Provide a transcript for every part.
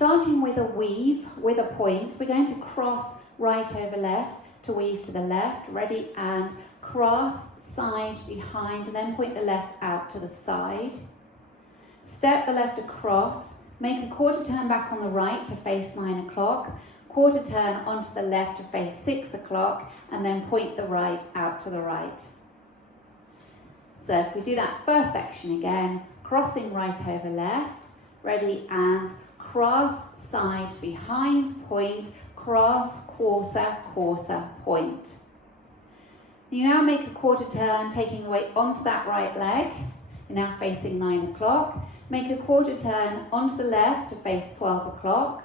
starting with a weave, with a point, we're going to cross right over left to weave to the left. Ready, and cross, side, behind, and then point the left out to the side. Step the left across, make a quarter turn back on the right to face 9 o'clock, quarter turn onto the left to face 6 o'clock, and then point the right out to the right. So if we do that first section again, crossing right over left, ready, and cross, side, behind, point, cross, quarter, quarter, point. You now make a quarter turn, taking the weight onto that right leg. You're now facing 9 o'clock. Make a quarter turn onto the left to face 12 o'clock.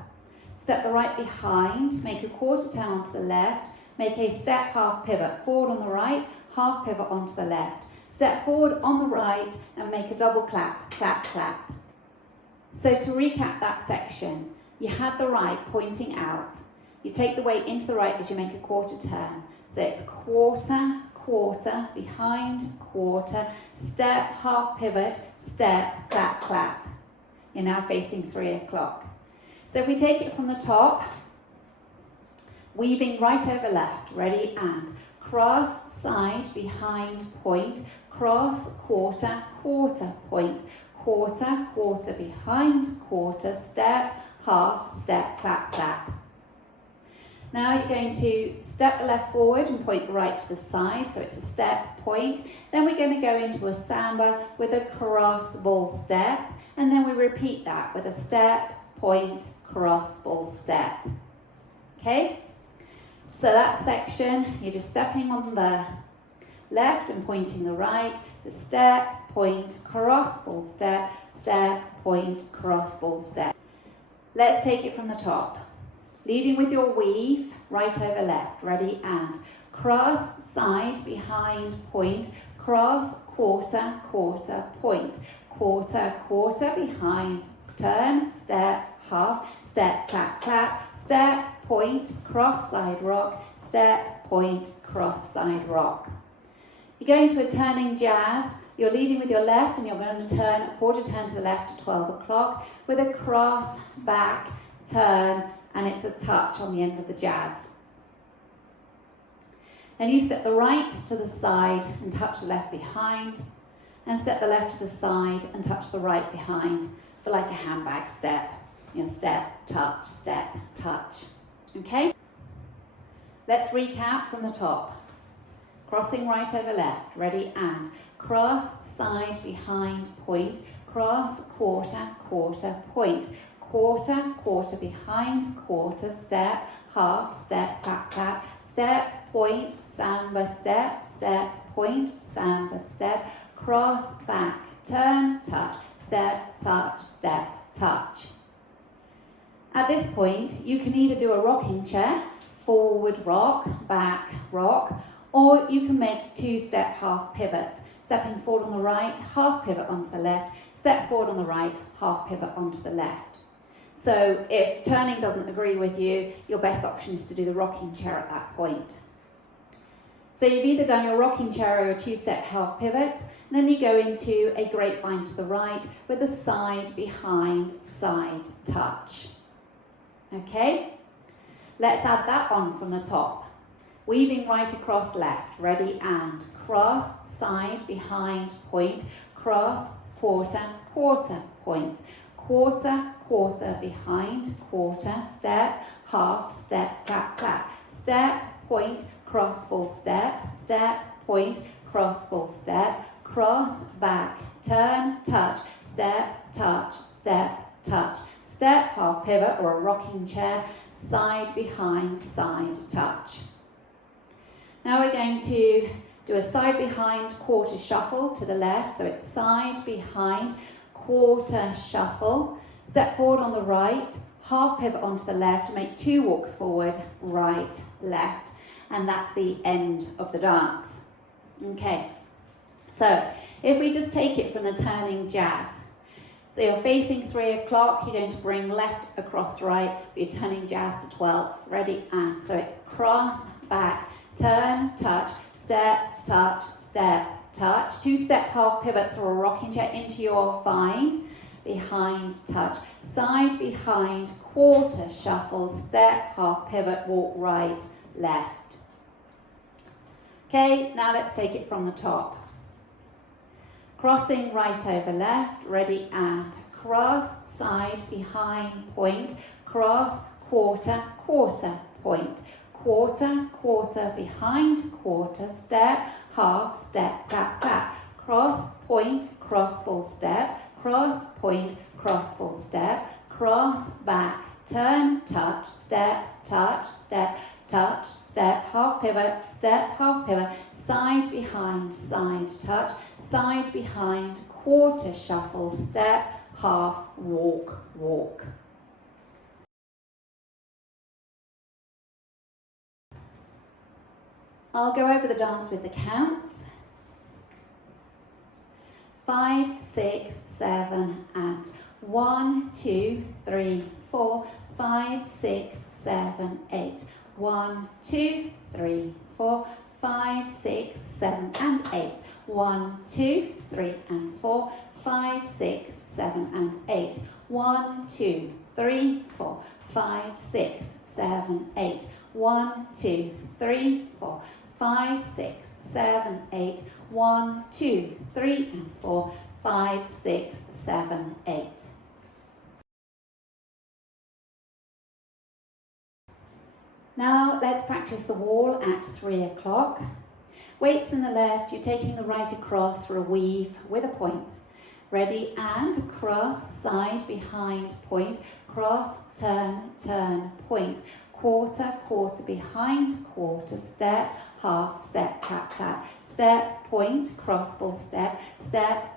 Step the right behind, make a quarter turn onto the left, make a step half pivot forward on the right, half pivot onto the left. Step forward on the right and make a double clap, clap, clap. So to recap that section, you had the right pointing out. You take the weight into the right as you make a quarter turn. So it's quarter, quarter, behind, quarter, step, half pivot, step, clap, clap. You're now facing 3 o'clock. So if we take it from the top, weaving right over left, ready, and cross, side, behind, point, cross, quarter, quarter, point, quarter, quarter, behind, quarter, step, half, step, clap, clap. Now you're going to step the left forward and point the right to the side, so it's a step, point. Then we're going to go into a samba with a cross, ball, step, and then we repeat that with a step, point, cross, ball, step. Okay? So that section, you're just stepping on the left and pointing the right. So step, point, cross, ball, step, step, point, cross, ball, step. Let's take it from the top. Leading with your weave, right over left, ready, and cross, side, behind, point, cross, quarter, quarter, point, quarter, quarter, behind, turn, step, half, step, clap, clap, step, point, cross, side, rock, step, point, cross, side, rock. You're going to a turning jazz. You're leading with your left and you're going to turn a quarter turn to the left to 12 o'clock with a cross, back, turn, and it's a touch on the end of the jazz. Then you step the right to the side and touch the left behind, and step the left to the side and touch the right behind for like a handbag step. You know, step, touch. Okay? Let's recap from the top. Crossing right over left, ready, and cross, side, behind, point, cross, quarter, quarter, point, quarter, quarter, behind, quarter, step, half, step, clap, clap, step, point, samba, step, step, point, samba, step, cross, back, turn, touch, step, touch. At this point, you can either do a rocking chair, forward rock, back rock, or you can make 2-step half pivots, stepping forward on the right, half pivot onto the left, step forward on the right, half pivot onto the left. So if turning doesn't agree with you, your best option is to do the rocking chair at that point. So you've either done your rocking chair or your 2-step half pivots, and then you go into a grapevine to the right with a side, behind, side, touch. Okay? Let's add that on from the top. Weaving right across left, ready, and cross, side, behind, point, cross, quarter, quarter, point, quarter, quarter, behind, quarter, step, half, step, clap, clap, step, point, cross, ball, step, step, point, cross, ball, step, cross, back, turn, touch, step, touch, step, touch, step, half pivot or a rocking chair, side, behind, side, touch. Now we're going to do a side behind quarter shuffle to the left. So it's side behind quarter shuffle. Step forward on the right, half pivot onto the left, make 2 walks forward, right, left. And that's the end of the dance. Okay, so if we just take it from the turning jazz. So you're facing 3 o'clock, you're going to bring left across right, but you're turning jazz to 12. Ready, and so it's cross, back, turn, touch, step, touch, 2-step half pivots or a rocking chair into your vine. behind, touch, side, behind, quarter, shuffle, step, half pivot, walk right, left. Okay, now let's take it from the top. Crossing right over left, ready and cross, side, behind, point, cross, quarter, quarter, point, quarter, quarter, behind, quarter, step, half, step, clap, clap, cross, point, cross, full step, cross, point, cross, full step, cross, back, turn, touch, step, touch, step, touch, step, half pivot, side, behind, side, touch, side, behind, quarter, shuffle, step, half, walk, walk. I'll go over the dance with the counts. 5, 6, 7, and 1, 2, 3, 4, 5, 6, 7, 8. 1, 2, 3, 4, 5, 6, 7, and 8. 1, 2, 3, and 4, 5, 6, 7, and 8. 1, 2, 3, 4, 5, 6, 7, 8. 1, 2, 3, 4, 5, 6, 7, 8. 1, 2, 3, and 4, 5, 6, 7, 8. Now let's practice the wall at 3 o'clock. Weights in the left, you're taking the right across for a weave with a point. Ready and cross, side, behind, point, cross, turn, turn, point, quarter, quarter, behind, quarter, step, half, step, clap, clap, step, point, cross, full step,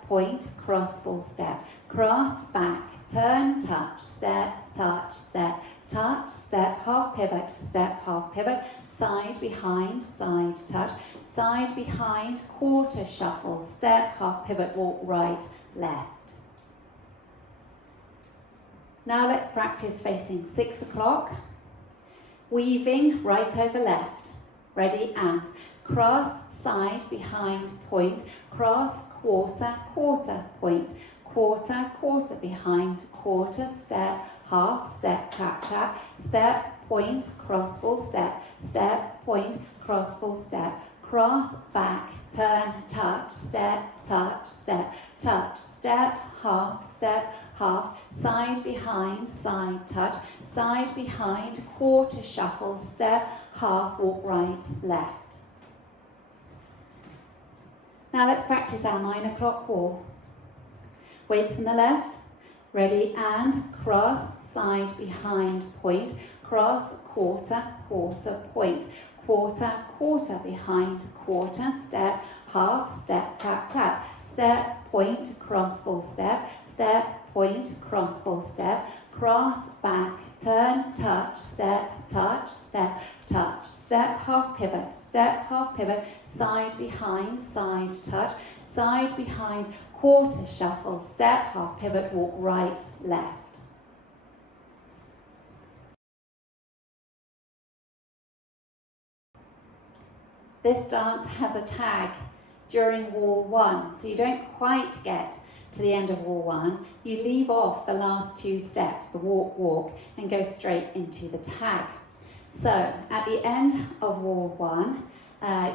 point, cross, full step, cross, back, turn, touch, step, touch, step, half pivot, side, behind, side, touch, side, behind, quarter, shuffle, step, half pivot, walk right, left. Now let's practice facing 6 o'clock. Weaving right over left. Ready and cross, side, behind, point, cross, quarter, quarter, point, quarter, quarter, behind, quarter, step, half, step, clap, clap, step, point, cross, full step, point, cross, full step, cross, back, turn, touch, step, touch, step, half, side, behind, side, touch, side, behind, quarter, shuffle, step, half, walk right, left. Now let's practice our 9 o'clock wall. Weights in the left, ready and cross, side, behind, point, cross, quarter, quarter, point, quarter, quarter, behind, quarter, step, half, step, clap, clap, step, point, cross, full step, point, cross, full step, cross, back, turn, touch, step, touch, step, half pivot, side, behind, side, touch, side, behind, quarter, shuffle, step, half pivot, walk right, left. This dance has a tag during wall 1, so you don't quite get to the end of wall 1. You leave off the last 2 steps, the walk, walk, and go straight into the tag. So at the end of wall 1,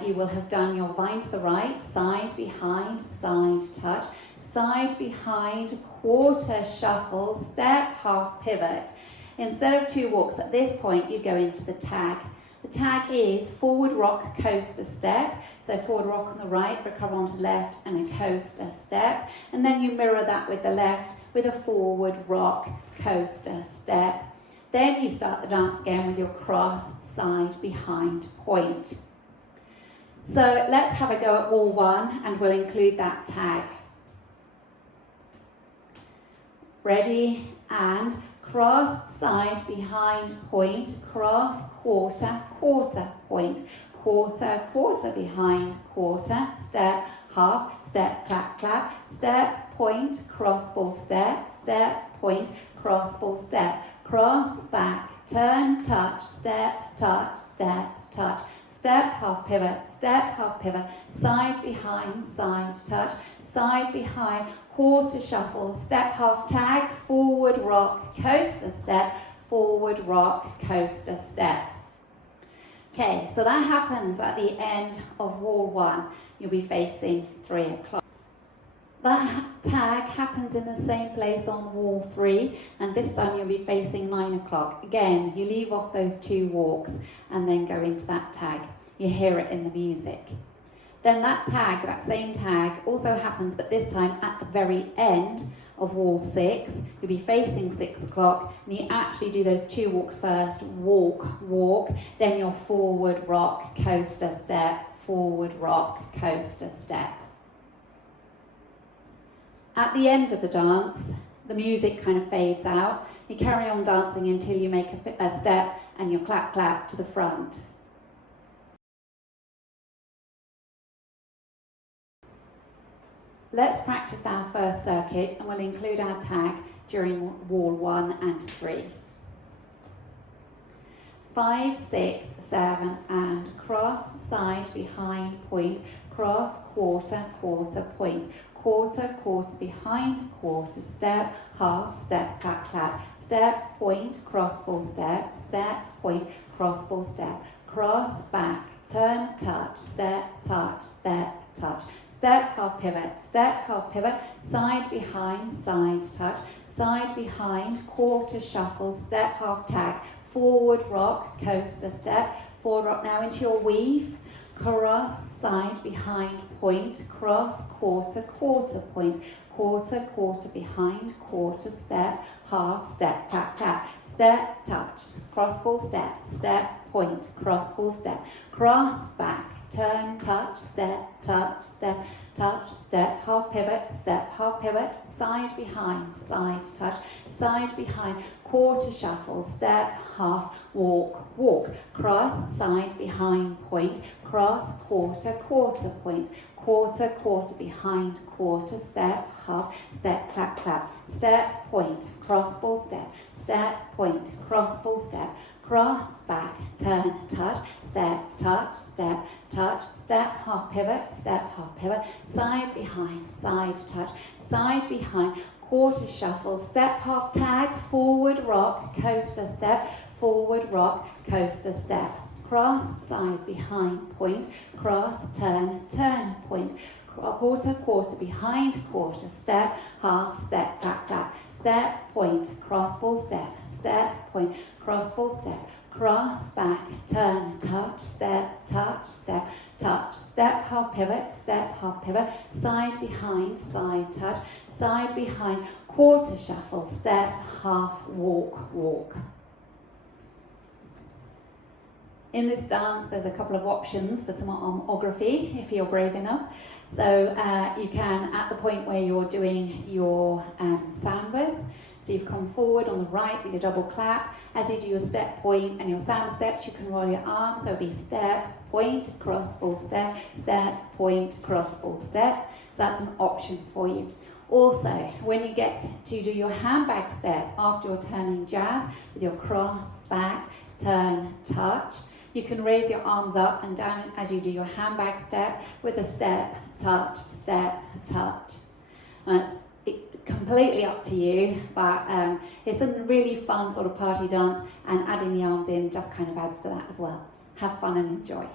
you will have done your vine to the right, side, behind, side, touch, side, behind, quarter, shuffle, step, half pivot. Instead of 2 walks at this point, you go into the tag. The tag is forward rock, coaster, step. So forward rock on the right, recover onto the left, and a coaster, step. And then you mirror that with the left with a forward rock, coaster, step. Then you start the dance again with your cross, side, behind, point. So let's have a go at wall 1, and we'll include that tag. Ready and cross, side, behind, point, cross, quarter, quarter, point, quarter, quarter, behind, quarter, step, half, step, clap, clap, step, point, cross, full step, point, cross, full step, cross, back, turn, touch, step, touch, step, half pivot, side, behind, side, touch, side, behind, quarter shuffle, step, half tag, forward rock, coaster step, forward rock, coaster step. Okay, so that happens at the end of wall 1. You'll be facing 3 o'clock. That tag happens in the same place on wall 3, and this time you'll be facing 9 o'clock. Again, you leave off those 2 walks and then go into that tag. You hear it in the music. Then that tag, that same tag, also happens, but this time at the very end of wall 6. You'll be facing 6 o'clock, and you actually do those 2 walks first. Walk, walk, then your forward rock, coaster step, forward rock, coaster step. At the end of the dance, the music kind of fades out. You carry on dancing until you make a step and you clap, clap to the front. Let's practice our first circuit, and we'll include our tag during wall 1 and 3. 5, 6, 7, and cross, side, behind, point, cross, quarter, quarter, point, quarter, quarter, behind, quarter, step, half, step, clap, clap, step, point, cross, full step, step, point, cross, full step, cross, back, turn, touch, step, touch, step, touch, step, half pivot, side, behind, side, touch, side, behind, quarter, shuffle, step, half tag, forward rock, coaster step, forward rock now into your weave, cross, side, behind, point, cross, quarter, quarter, point, quarter, quarter, behind, quarter, step, half, step, clap, clap, step, touch, cross, full step, step, point, cross, full step, cross, back, turn, touch, step, touch, step, touch, step, half pivot, side, behind, side, touch, side, behind, quarter shuffle, step, half, walk, walk, cross, side, behind, point, cross, quarter, quarter, point, quarter, quarter, behind, quarter, step, half, step, clap, clap, step, point, cross, full step, point, cross, full step, cross, back, turn, touch, step, step, half pivot, side, behind, side, touch, side, behind, quarter shuffle, step, half tag, forward rock, coaster step, forward rock, coaster step, cross, side, behind, point, cross, turn, turn, point, quarter, quarter, behind, quarter, step, half, step, clap, clap, step, point, cross, full step, point, cross, full step, cross, back, turn, touch, step, touch, step, half pivot, side, behind, side, touch, side, behind, quarter shuffle, step, half, walk, walk. In this dance, there's a couple of options for some armography, if you're brave enough. So you can, at the point where you're doing your sambas, so you've come forward on the right with your double clap. As you do your step, point, and your samba steps, you can roll your arms. So it'll be step, point, cross, full step, point, cross, full step. So that's an option for you. Also, when you get to do your handbag step after you're turning jazz with your cross, back, turn, touch, you can raise your arms up and down as you do your handbag step with a step, touch, touch. It's completely up to you, but it's a really fun sort of party dance, and adding the arms in just kind of adds to that as well. Have fun and enjoy.